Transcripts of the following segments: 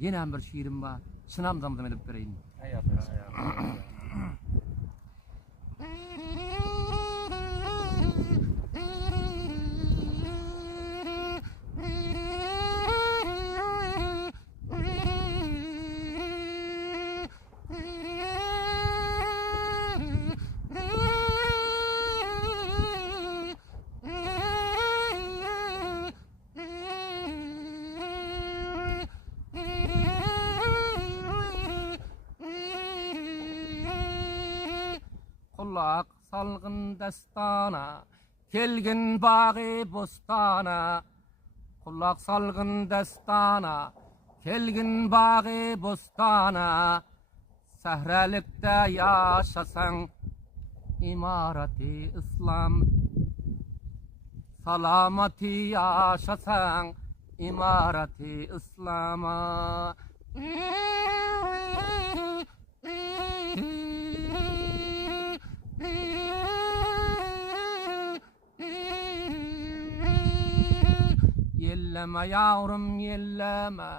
Yine bir şiirim var. Şınam zamdım edip vereyim. Kulak salgın destana, kelgin bağı bostana. Kulak salgın destana, kelgin bağı bostana. Sahralıkta yaşasan, imarati İslam. Salamati yaşasan, imarati İslam'a. Yelleme yavrum yelleme,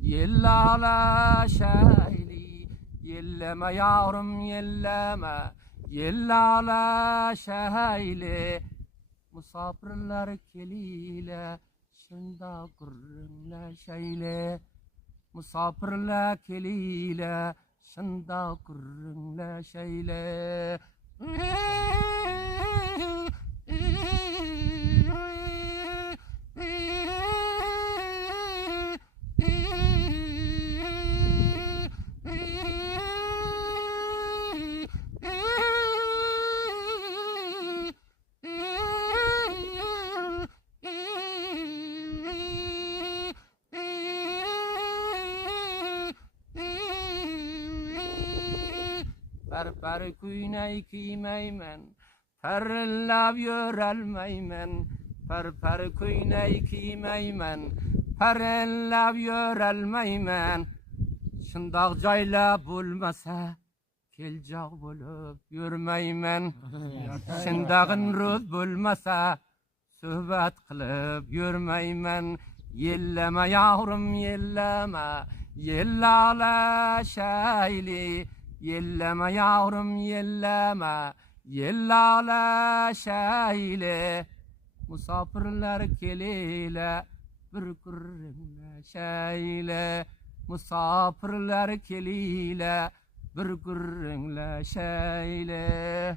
yellala şehli. Yelleme yavrum yelleme, yellala şehli. Musafirler keliyle, şında gurrunla şeyle. Musafirler keliyle, şında gurrunla şeyle. Per küyney kiymeymen, perillab yörelmeymen. Per küyney kiymeymen, perillab yörelmeymen. Şındaq jayla bulmasa, keljaq bolup yürmeymen. Şındaqın ruz bulmasa, söhbet kılıp yürmeymen. Yelleme yavrum yelleme, yellala şayli. Yelleme yavrum yelleme, yellala şeyle. Musafirler keliyle, bir gurrunla şeyle. Musafirler keliyle, bir gurrunla şeyle.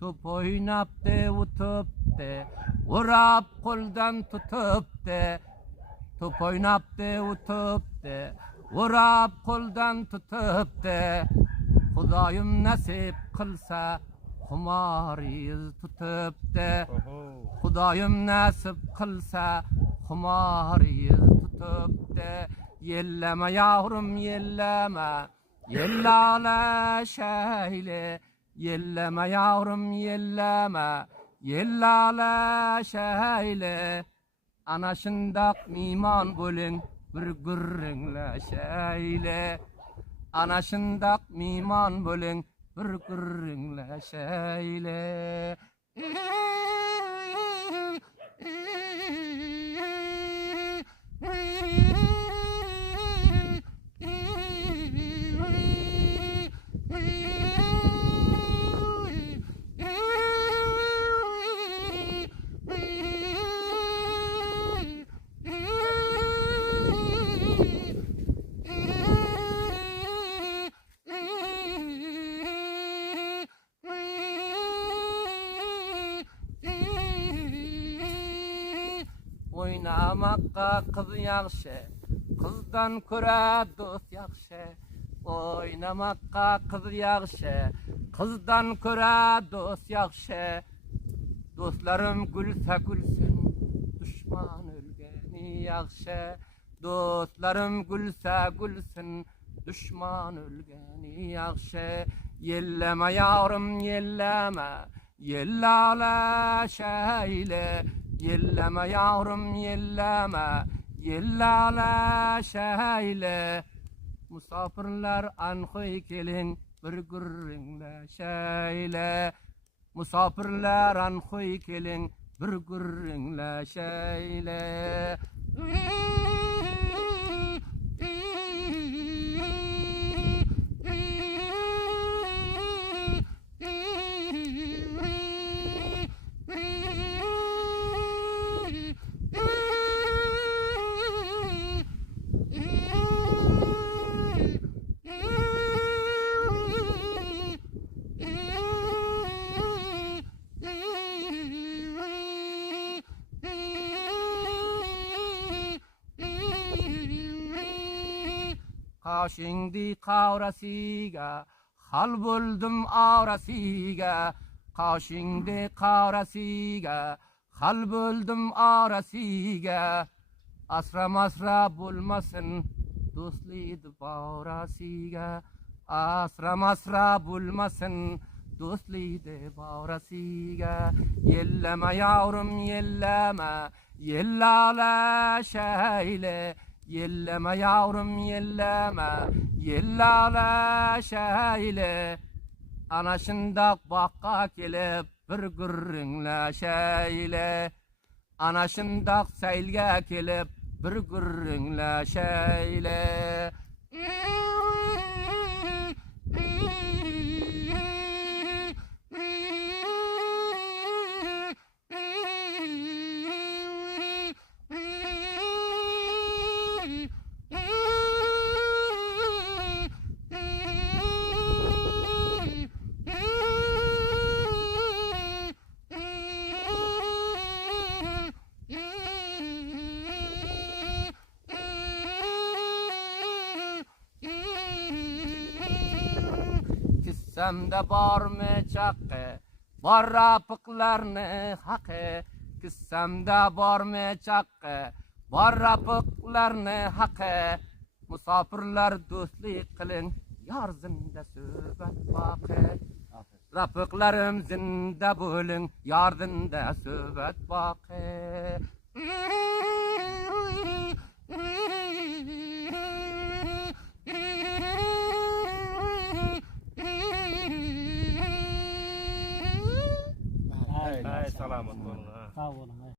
Top oynap de utup de, vurap koldan tutup de. Top oynap de utup de, vurap koldan tutup de. Hudayım nasip kılsa, humarıyız tutup de. Hudayım nasip kılsa, humarıyız tutup de. Yelleme yavrum yelleme, yellala şeyle. Yelleme yavrum yelleme, yellala şeyle. Ana şındak miman bolun, bir gurrunla şeyle. Ana şındak miman bolun, bir gurrunla şeyle. Oynamakka kız yakşı, kızdan köre dost yakşı. Oynamakka kız yakşı, kızdan köre dost yakşı. Dostlarım gülse gülsün, düşman ölsün. yaxşı. Dostlarım gülse gülsün, düşman ölgeni yaxşı. Yelleme yavrum yelleme, yellala şeyle. Yelleme yavrum yelleme, yellala şeyle. Musafirler anhoy kelin, bir gürrinle şeyle. Musafirler anhoy kelin, bir gürrinle şeyle. Kaşindi kavrasiga, hal buldum arasiga. Kaşindi kavrasiga, hal buldum arasiga. Asra masra bulmasın, dostliydi bavrasiga. Asra masra bulmasın, dostliydi bavrasiga. Yelleme yavrum yelleme, yellala şeyle. Yelleme yavrum yelleme, yellala şeyle. Anaşındak bakka kelip bir gürrinle şeyle. Anaşındak seylge kelip bir gürrinle şeyle. Kissemde bar mı çakı, var rapıklarını hakkı. Kissemde bar mı çakı, var rapıklarını hakkı. Musafirler dostlik kılın, yar zinde söhbet bakı. Rapıklarım zinde bulun, yar zinde söhbet bakı. Hay selamet olun. Sağ olun.